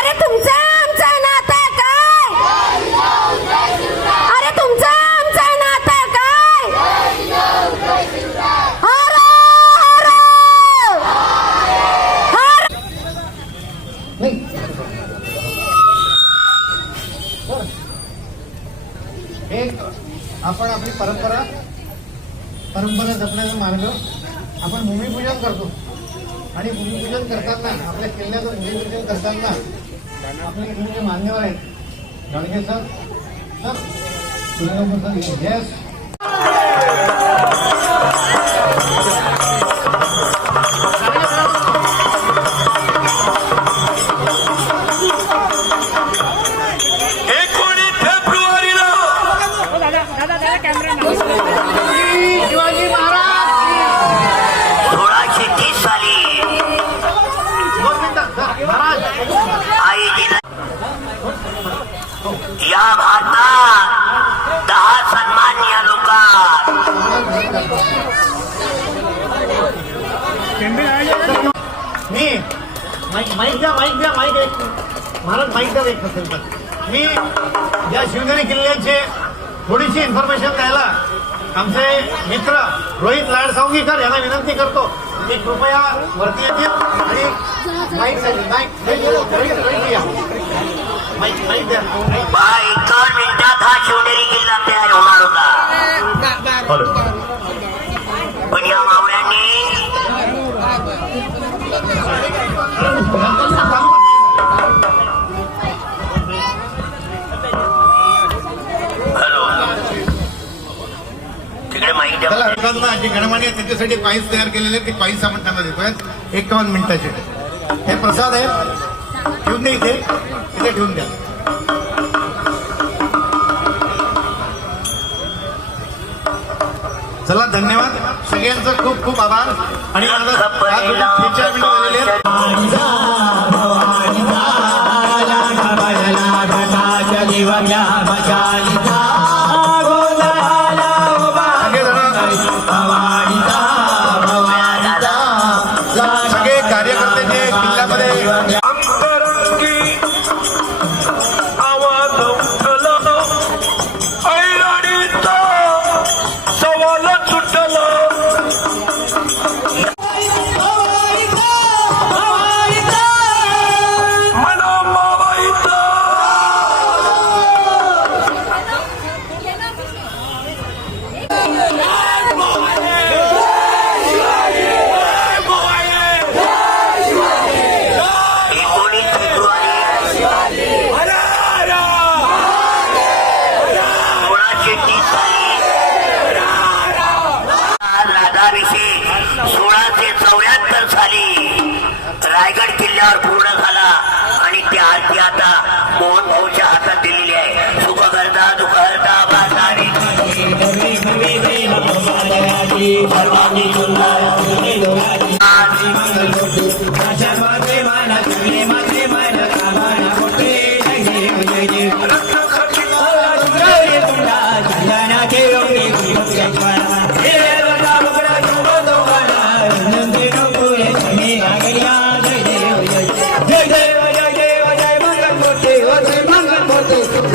अरे तुमचं आमचं नातं काय? अरे तुमचं आमचं नातं काय? आपण आपली परंपरा परंपरा जपण्याचा मार्ग आपण भूमिपूजन करतो. आणि भूमिपूजन करताना आपल्या किल्ल्याचं भूमिपूजन करताना आपले इथले जे मान्यवर आहेत. गाडगे सर सर तुझ्या सर येस साहित्य देत तर मी या शिवनेरी किल्ल्याचे थोडीशी इन्फॉर्मेशन द्यायला आमचे मित्र रोहित लाडसावंगीकर यांना विनंती करतो की कृपया वरती येतील आणि माहीत झाली माहीत माहीत द्या. त्याला लोकांना जे गणमान्य आहेत त्यांच्यासाठी पाईस तयार केलेले ते पाईस आपण त्यांना देतोय. एकावन्न मिनिटाचे. हे प्रसाद आहे ठेवून द्या इथे. इथे ठेवून द्या. चला धन्यवाद. सगळ्यांचं खूप खूप आभार. आणि माझा राधाभिषेक सोळाशे चौऱ्याहत्तर साली रायगड किल्ल्यावर पूर्ण झाला. आणि त्या आरती आता मोहन भाऊच्या हातात दिलेली आहे. सुख करता दुख करता बाजारी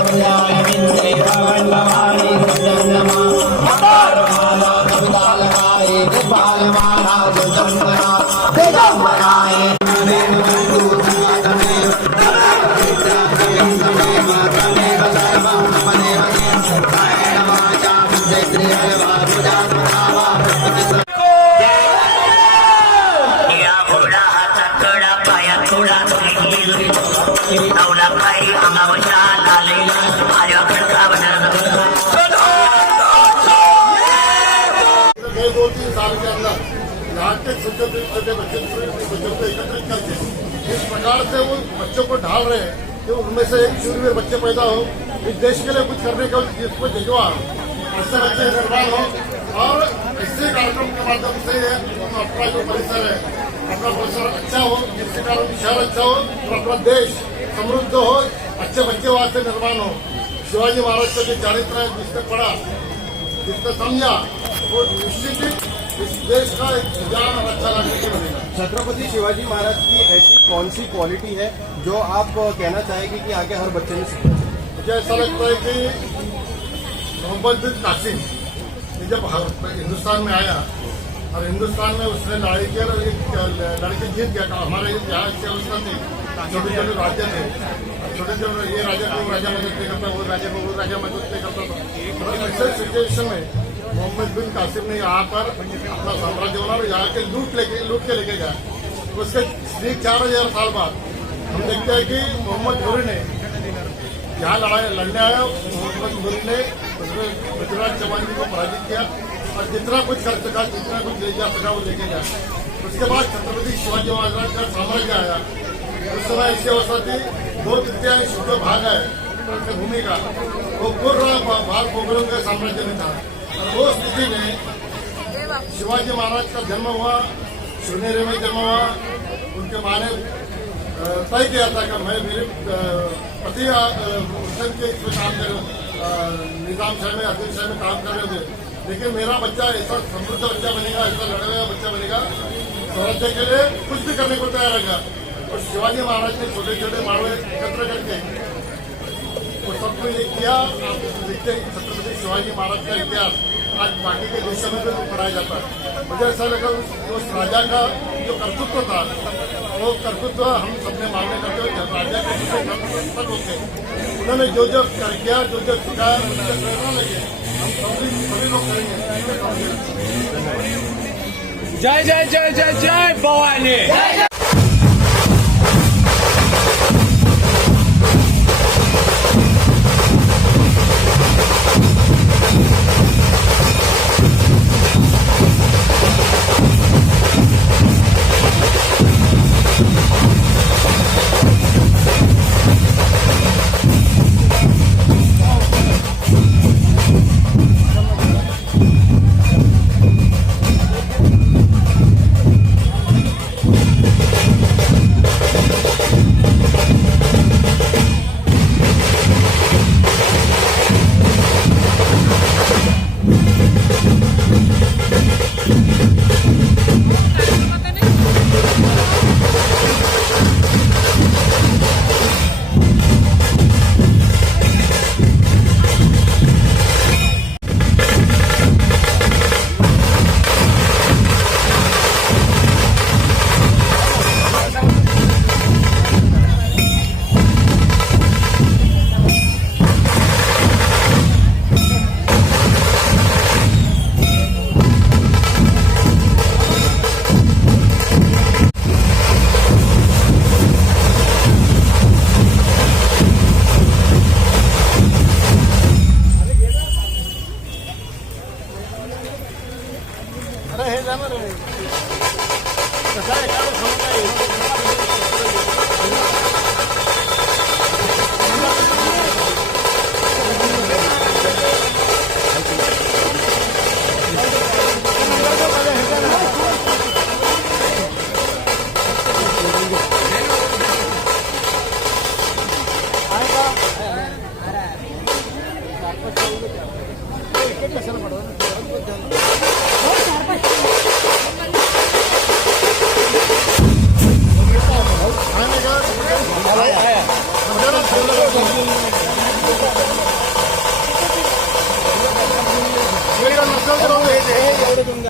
प्रजाय विन्दे भगवन् भवानी सजन्नमा एकत्रित करके इस प्रकार से वो बच्चों को ढाल रहे हैं कि उनमें से एक शूरवीर बच्चे पैदा हो इस देश के लिए कुछ करने का जिसको जज्बा ऐसे बच्चे हो और इसी कार्यक्रम के माध्यम से अपना जो परिसर है अपना परिसर अच्छा हो, जिसके कारण शहर अच्छा हो, और अपना देश समृद्ध हो अच्छे बच्चे वहाँ से निर्माण हो। शिवाजी महाराज का जो चारित्र है जिसने पढ़ा जिसने समझा वो निश्चित इस देश का एक ज्ञान और अच्छा नागरिक बनेगा। छत्रपति शिवाजी महाराज की ऐसी कौन सी क्वालिटी है जो आप कहना चाहेंगे कि आगे हर बच्चे ने सीखना मुझे ऐसा लगता है कि मोहम्मद बिन कासिम जब हिंदुस्तान में आया और हिंदुस्तान में उसने लड़ाई किया और एक लड़के जीत गया हमारे यहाँ ऐसी अवस्था थी छोटे छोटे राज्य थे, छोटे छोटे, ये राजा को राजा मदद नहीं करता वो राजा को वो राजा मदद नहीं करता था। और ऐसे सिचुएशन में मोहम्मद बिन कासिम ने यहाँ पर अपना साम्राज्य बना और यहाँ के लूट लेके, लूट के लेके गया। उसके ठीक चार हज़ार साल बाद हम देखते हैं कि मोहम्मद घोरी ने यहाँ लड़ाई, लड़ने आया, मोहम्मद घोरी ने पृथ्वीराज चौहान जी को पराजित किया और जितना कुछ कर सका जितना कुछ ले जा सका वो लेके गया। उसके बाद छत्रपति शिवाजी महाराज का साम्राज्य आया। अवस्था थी दो तृतीयांश जो भाग है भूमि का वो पूर्ण भाग मुगलों के साम्राज्य में था। वो स्थिति में शिवाजी महाराज का जन्म हुआ सुनेरे में जन्म हुआ, उनके माँ ने तय किया था कि मैं मेरे पति के इसमें काम कर निज़ाम शाह में अजीम शाह में काम कर रहे थे। लेकिन मेरा बच्चा ऐसा समृद्ध बच्चा बनेगा, ऐसा लड़ने वाला बच्चा बनेगा, स्वराज्य के लिए कुछ भी करने को तैयार रहेगा। और शिवाजी महाराज ने छोटे छोटे माड़वे एकत्र करके वो सबको ये किया। आप देखते हैं छत्रपति शिवाजी महाराज का इतिहास आज बाकी के देशों में भी पढ़ाया जाता है। मुझे ऐसा लगा उस, उस राजा का जो कर्तृत्व था वो कर्तृत्व हम सबने मान्य करते हुए राजा के कर्तृत्व होते उन्होंने जो जो कर किया जो जो सिखाया उनसे प्रेरणा लगे हम सभी सभी लोग करेंगे। जय जय जय जय जय Bhavani ¿Qué pasa, Maradona? ¿Qué pasa,